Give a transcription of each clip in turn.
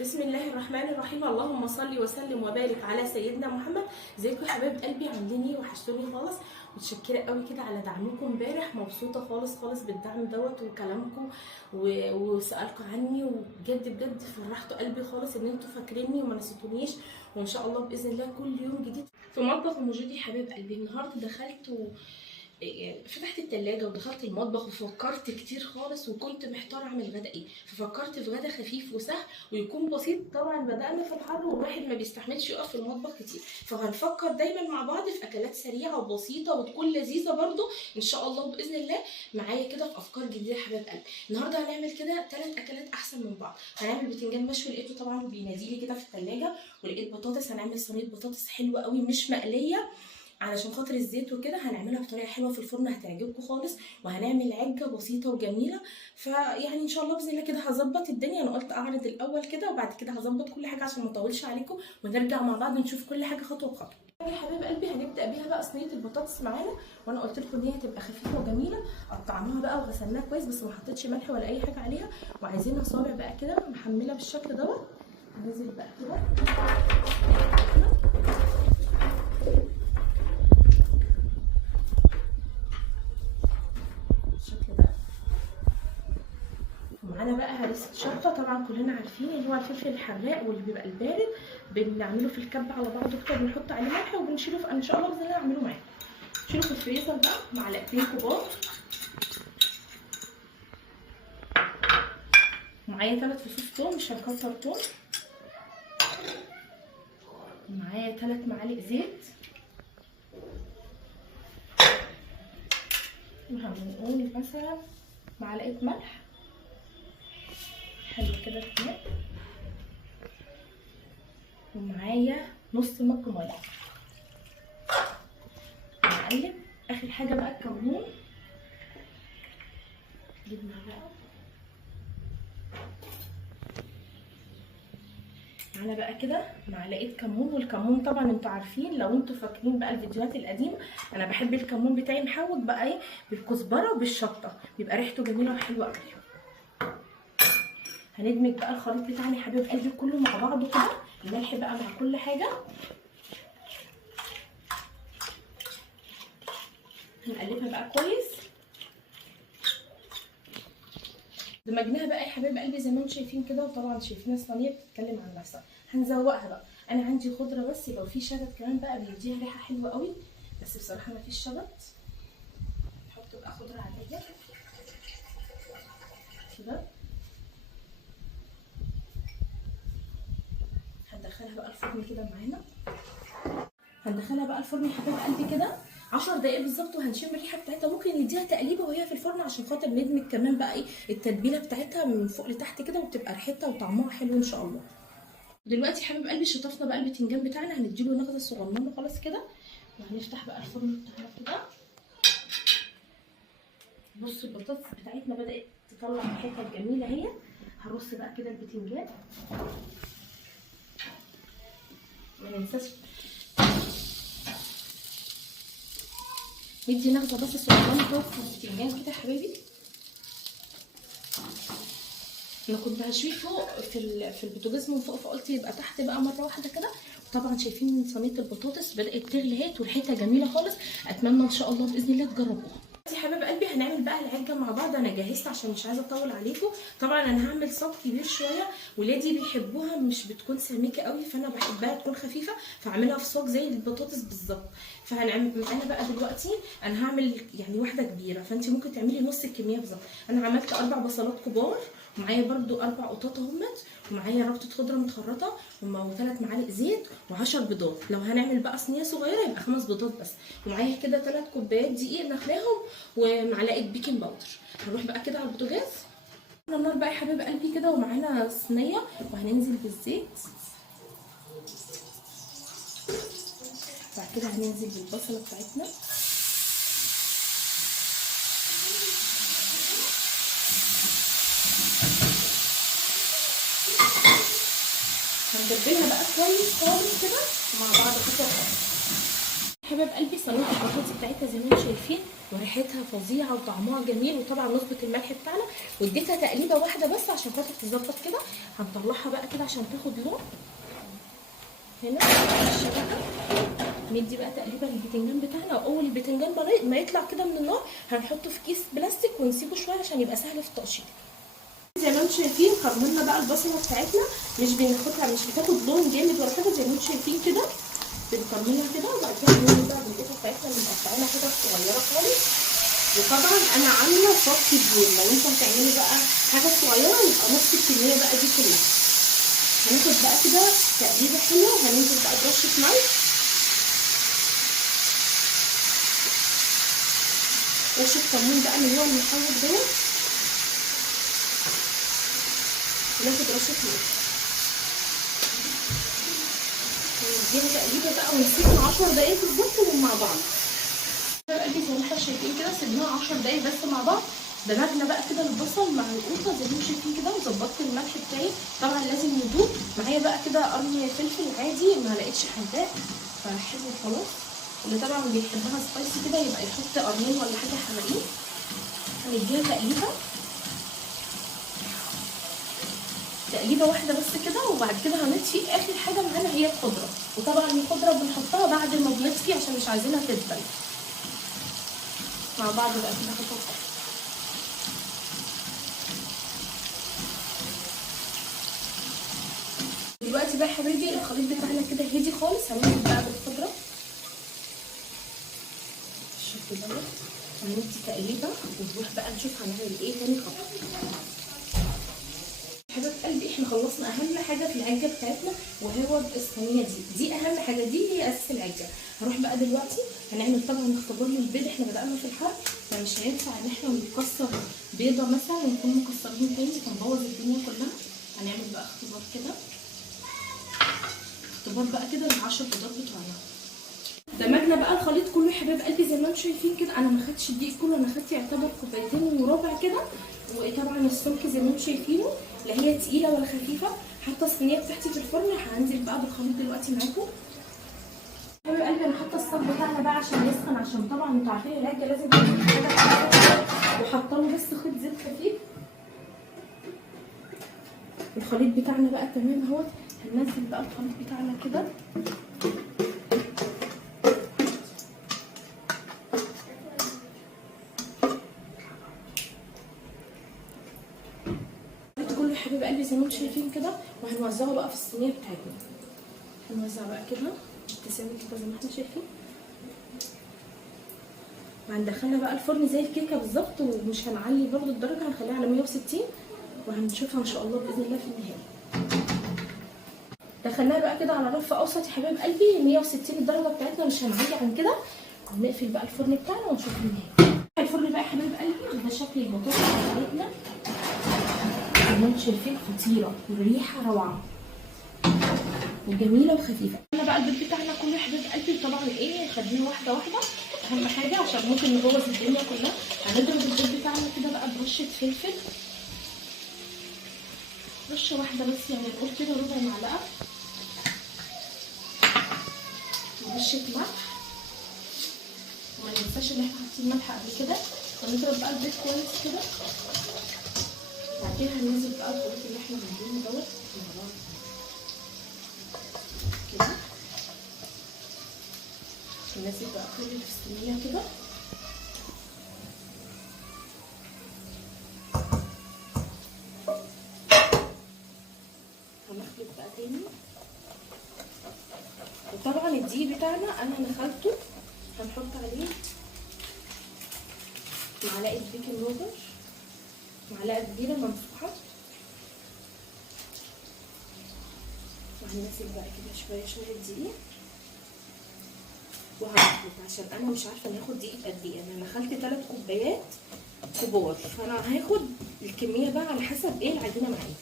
بسم الله الرحمن الرحيم. اللهم صل وسلم وبارك على سيدنا محمد. ازيكم يا حبايب قلبي؟ عاملين ايه؟ وحشتوني خالص. متشكره قوي كده على دعمكم امبارح، مبسوطه خالص خالص بالدعم دوت وكلامكم وسالكم عني، وبجد بجد فرحتوا قلبي خالص ان انتوا فاكريني وما نسيتونيش. وان شاء الله باذن الله كل يوم جديد في مطبخ وموجودي يا حبايب قلبي. النهارده دخلت فتحت التلاجة ودخلت المطبخ وفكرت كتير خالص، وكنت محتاره اعمل غدا ايه، ففكرت في غدا خفيف وسهل ويكون بسيط. طبعا بدأنا في الحر والواحد ما بيستحملش يقف في المطبخ كتير، فهنفكر دايما مع بعض في اكلات سريعه وبسيطه وتكون لذيذه برضو ان شاء الله باذن الله. معايا كده في افكار جديده يا حبايب قلبي. النهارده هنعمل كده 3 اكلات احسن من بعض. هنعمل بتنجان مشوي، لقيته طبعا بيناديلي كده في التلاجة، ولقيت بطاطس. هنعمل صينيه بطاطس حلوه قوي مش مقليه علشان خاطر الزيت وكده، هنعملها بطريقه حلوه في الفرن هتعجبكم خالص. وهنعمل عجه بسيطه وجميله، فيعني ان شاء الله باذن الله كده هظبط الدنيا. انا قلت اعرض الاول كده وبعد كده هظبط كل حاجه عشان ما اطولش عليكم، ونرجع مع بعض نشوف كل حاجه خطوه بخطوه. يا حبايب قلبي هنبدا بيها بقى صينيه البطاطس معانا، وانا قلت لكم ان هي هتبقى خفيفه وجميله. قطعناها بقى وغسلناها كويس، بس ما حطيتش ملح ولا اي حاجه عليها، وعايزينها صابع بقى كده محمله بالشكل دوت. ننزل بقى كده معانا بقى هريسه شطه. طبعا كلنا عارفين اللي هو الفلفل الحراق واللي بيبقى البارد بنعمله في الكب على بعضه كده، بنحط عليه ملح وبنشيله ان شاء الله باذن الله نعمله معاه. نشيله في الفريزر بقى معلقتين كبار. معايا 3 فصوص توم، مش هنكتر توم. معايا 3 معالق زيت، وهنقول مثلا معلقه ملح حلو كده كمان. ومعايا نص مج ميه. نقلب. اخر حاجه بقى الكمون. جبنا بقى معانا بقى كده معلقه كمون. والكمون طبعا انتوا عارفين، لو انتوا فاكرين بقى الفيديوهات القديمه، انا بحب الكمون بتاعي محوج بقى ايه بالكزبره وبالشطه، بيبقى ريحته جميله وحلوه قوي. هندمج بقى الخليط بتاعنا يا حبايب قلبي كله مع بعضه كده، الملح بقى مع كل حاجه. هنقلبها بقى كويس. دمجناها بقى يا حبايب قلبي زي ما انتم شايفين كده، وطبعا شايفين الصينيه بتتكلم عن نفسها. هنزوقها بقى. انا عندي خضره، بس لو في شبت كمان بقى بيديها ريحه حلوه قوي، بس بصراحه ما فيش شبت. نحط بقى خضره عاديه كده. هندخلها بقى الفرن كده معانا. هندخلها بقى الفرن يا حبايب قلبي كده 10 دقايق بالظبط، وهنشم الريحه بتاعتها. ممكن نديها تقليبه وهي في الفرن عشان خاطر ندمج كمان بقى ايه التتبيله بتاعتها من فوق لتحت كده، وبتبقى ريحتها وطعمها حلو ان شاء الله. دلوقتي يا حبايب قلبي شطفنا بقى البتنجان بتاعنا، هنديله نغزه صغننه خالص كده، وهنفتح بقى الفرن بتاعنا كده. بصوا البطاطس بتاعتنا بدات تطلع ريحتها الجميله اهي. هرص بقى كده البتنجان. ما ننساش ندي نغزه بس صغننه فوق البتنجان كده يا حبايبي. انا كنت هشويه فوق في البوتاجاز من فوق، فقلت يبقى تحت بقى مره واحده كده. وطبعا شايفين صينيه البطاطس بدات تغلي اهي، وريحتها جميله خالص. اتمنى ان شاء الله باذن الله تجربوها. يا حبايب قلبي هنعمل بقى العجه مع بعض. انا جهزت عشان مش عايزه اطول عليكم. طبعا انا هعمل صاج كبير شويه، ولادي بيحبوها مش بتكون سميكه قوي، فانا بحبها تكون خفيفه، فاعملها في صاج زي البطاطس بالظبط. فهنعمل انا بقى دلوقتي انا هعمل يعني واحده كبيره، فانت ممكن تعملي نص الكميه بالظبط. انا عملت 4 بصلات كبار، ومعايا برده 4 قطاطه همت، ومعايا ربطه خضره متخرطه، و3 معالق زيت، و10 بيضات. لو هنعمل بقى صينيه صغيره يبقى 5 بيضات بس. ومعايا كده 3 كوبايات دقيق نخلاهم، ومعلقه بيكنج باودر. هنروح بقى كده على البوتاجاز على النار بقى يا حبايب قلبي كده، ومعانا صينيه، وهننزل بالزيت. بعد كده هننزل بالبصله بتاعتنا. هندبلها بقى كويس خالص كده مع بعض كده. حبايب قلبي صينيه البطاطس بتاعتها زي ما انتم شايفين، وريحتها فظيعه وطعمها جميل، وطبعا نظبط الملح بتاعنا، واديتها تقليبه واحده بس عشان خاطر تظبط كده. هنطلعها بقى كده عشان تاخد لون هنا الشبكه. ندي بقى تقليبه للبتنجان بتاعنا، واول البتنجان ما يطلع كده من النار هنحطه في كيس بلاستيك ونسيبه شويه عشان يبقى سهل في التقشير. زي ما انتم شايفين كرملنا بقى البصله بتاعتنا، مش بناخدها مش بتاخد لون جامد ولا حاجه، زي ما انتم شايفين كده بنكرملها كده. وبعد كده بنعمل بقى بالقطه بتاعتنا اللي مقطعينها حتت صغيره خالص. وطبعا انا عامله صف كبير، لو انتوا هتعملوا بقى حاجه صغيره يبقى نص الكميه بقى دي كلها. هناخد بقى كده تقليبه حلوه، وهننزل بقى برشه ملح، رشه كمون بقى اللي هو المحوج دوت، وناخد رشه ملح ونديها تقليبه بقى ونسيبها 10 دقايق بالظبط مع بعض. قلبي زي ما احنا شايفين كده سيبناها 10 دقايق بس مع بعض. دمجنا بقى كده البصل مع القوطه زي ما انتم شايفين كده، وظبطت الملح بتاعي طبعا لازم يدوب معايا بقى كده. قرن فلفل عادي ما لقيتش حداق فحلو خلاص، اللي طبعا بيحبها سبايسي كده يبقى يحط قرنين ولا حاجه حرقين. هنديها تقليبه واحده بس كده، وبعد كده هنطفي. اخر حاجه معانا هي الخضره، وطبعا الخضره بنحطها بعد ما بنطفي عشان مش عايزينها تدبل مع بعض بقى كده خطوه. دلوقتي بقى يا حبايبي الخليط بتاعنا كده هدي خالص، هننزل بقى بالخضره بالشكل دوت، هندي تقليبه ونروح بقى نشوف هنعمل ايه تاني خطوه. حبايب قلبي احنا خلصنا اهم حاجه في العجه بتاعتنا وهو الصينيه دي اهم حاجه، دي هي اساس العجه. هروح بقى دلوقتي هنعمل طبعا اختبار للبيض، احنا بدأنا في الحر فمش هينفع ان احنا نكسر بيضه مثلا ونكون مكسرين تاني فنبوظ الدنيا كلها. هنعمل بقى اختبار كده، اختبار بقى كده ال10 بيضات بتوعنا. دمجنا بقى الخليط كله يا حبايب قلبي زي ما انتم شايفين كده. انا ما خدتش الدقيق كله، انا خدت يعتبر كوبايتين وربع كده. وطبعا السمك زي ما انتم شايفينه لا هي تقيله ولا خفيفه. حاطه الصينيه بتاعتي في الفرن، هنزل بقى بالخليط دلوقتي معاكم. حبايب قلبي انا حاطه الصاج بتاعنا بقى عشان يسخن، عشان طبعا انتوا عارفين العجه لازم تكون حاجه، وحاطه له بس خيط زيت خفيف. الخليط بتاعنا بقى تمام اهوت. هننزل بقى الخليط بتاعنا كده كله يا حبايب قلبي زي ما انتم شايفين كده، وهنوزعه بقى في الصينيه بتاعتنا. هنوزع بقى كده تساوي كده زي ما احنا شايفين، وهندخلها بقى الفرن زي الكيكه بالظبط، ومش هنعلي برده الدرجه، هنخليها على 160 وهنشوفها ان شاء الله باذن الله في النهايه. دخلناها بقى كده على رف اوسط يا حبايب قلبي 160 الدرجه بتاعتنا، مش هنعلي عن كده. ونقفل بقى الفرن بتاعنا ونشوف النهايه. الفرن بقى يا حبايب قلبي وده شكل البطاطس بتاعتنا زي ما انتم شايفين، خطيره والريحه روعه وجميله وخفيفه. انا بقى البيض بتاعنا كله يا حبايب قلبي طبعا ايه خدناه واحده واحده، اهم حاجه عشان ممكن نبوظ الدنيا كلها. هنضرب البيض بتاعنا كده بقى برشه فلفل، رشه واحده بس يعني نقول كده ربع معلقه، ورشه ملح، وما ننساش ان احنا حاطين ملح قبل كده. ونضرب بقى البيض كويس كده. بعد كده هننزل بقى الخليط اللي احنا عاملينه دوت كده، ننزل بقى كل اللي في الصينيه كده. هنخلط بقى تاني. وطبعا الدقيق بتاعنا انا نخلته، هنحط عليه معلقه بيكنج باودر، معلقه كبيره منفوخه، وهننزل بقى كده شويه دقيق وهنخلط. عشان انا مش عارفه ناخد دقيق قد ايه، انا نخلت 3 كوبايات كبار، فانا هاخد الكميه بقى على حسب ايه العجينه معايا.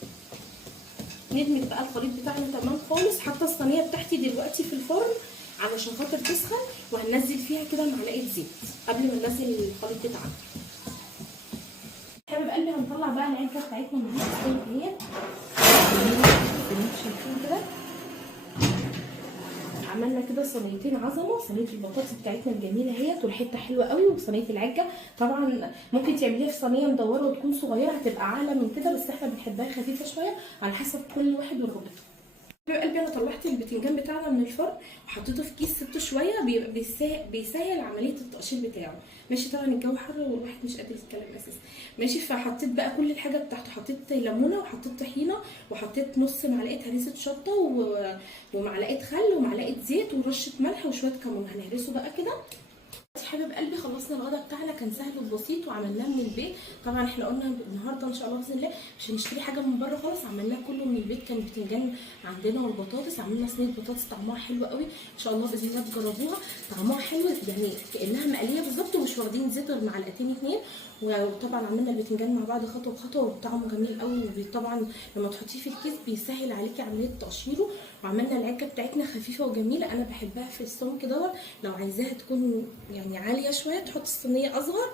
ندمج بقى الخليط بتاعنا تمام خالص. حاطه الصينيه بتاعتي دلوقتي في الفرن علشان خاطر تسخن، وهننزل فيها كده معلقه زيت قبل ما ننزل الخليط بتاعنا. حبيب قلبي هنطلع بقى العجه بتاعتنا من الصينيه اهي زي ما انتم شايفين كده. عملنا كده صينيتين عظمه، صينيه البطاطس بتاعتنا الجميله اهيت والحته حلوه قوي، وصينيه العجه طبعا ممكن تعمليها في صينيه مدوره وتكون صغيره هتبقى اعلى من كده، بس احنا بنحبها خفيفه شويه على حسب كل واحد ورغبته. حبيب قلبي انا طلعت البتنجان بتاعنا من الفرن وحطيته في كيس سبته شويه، بيسهل عمليه التقشير بتاعه. ماشي طبعا الجو حر والواحد مش قادر يتكلم اساسا. ماشي فحطيت بقى كل الحاجه بتاعته، حطيت ليمونه وحطيت طحينه وحطيت نص معلقه هريسه شطه ومعلقه خل ومعلقه زيت ورشه ملح وشويه كمون. هنهرسه بقى كده. حبيب قلبي خلصنا الغدا بتاعنا، كان سهل وبسيط وعملناه من البيت. طبعا احنا قلنا النهارده ان شاء الله باذن الله مش هنشتري حاجه من بره خالص، عملناه كله من البيت. كان بتنجان عندنا والبطاطس، عملنا صينيه بطاطس طعمها حلو قوي، ان شاء الله باذن الله تجربوها. طعمها حلو يعني كانها مقليه بالظبط ومش واخدين زيت غير معلقتين اتنين. وطبعا عملنا البتنجان مع بعض خطوه بخطوه وطعمه جميل قوي، وطبعا لما تحطيه في الكيس بيسهل عليكي عمليه تقشيره. وعملنا العجه بتاعتنا خفيفه وجميله، انا بحبها في السمك دوت. لو عايزاها تكون يعني عاليه شويه تحط الصينيه اصغر.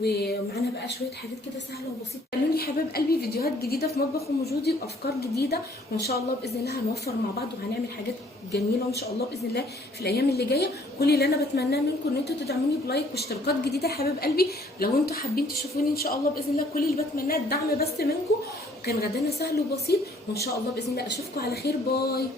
ومعانا بقى شويه حاجات كده سهله وبسيطه. قالوا لي حبايب قلبي فيديوهات جديده في مطبخ ام جودي وافكار جديده، وان شاء الله باذن الله هنوفر مع بعض وهنعمل حاجات جميله وان شاء الله باذن الله في الايام اللي جايه. كل اللي انا بتمناه منكم ان انتوا تدعموني بلايك واشتراكات جديده حبايب قلبي. لو انتوا حابين تشوفوني ان شاء الله باذن الله كل اللي بتمناه الدعم بس منكم. وكان غدانا سهل وبسيط، وان شاء الله باذن الله اشوفكم على خير. باي.